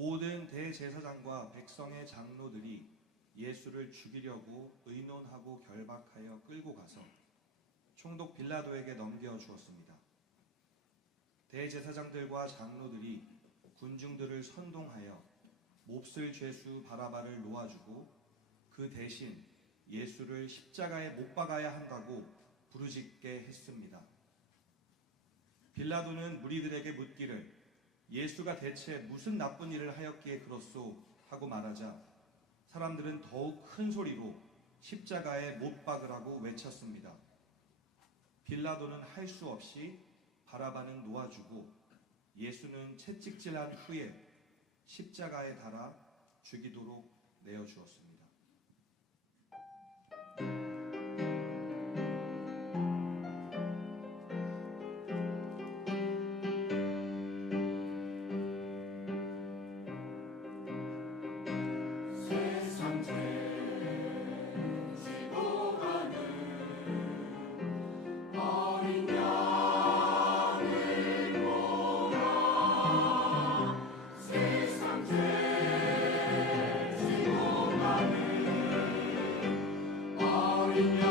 모든 대제사장과 백성의 장로들이 예수를 죽이려고 의논하고 결박하여 끌고 가서 총독 빌라도에게 넘겨 주었습니다. 대제사장들과 장로들이 군중들을 선동하여 몹쓸 죄수 바라바를 놓아주고 그 대신 예수를 십자가에 못 박아야 한다고 부르짖게 했습니다. 빌라도는 무리들에게 묻기를 예수가 대체 무슨 나쁜 일을 하였기에 그렇소 하고 말하자 사람들은 더욱 큰 소리로 십자가에 못 박으라고 외쳤습니다. 빌라도는 할 수 없이 바라바는 놓아주고 예수는 채찍질한 후에 십자가에 달아 죽이도록 내어 주었습니다. Amen.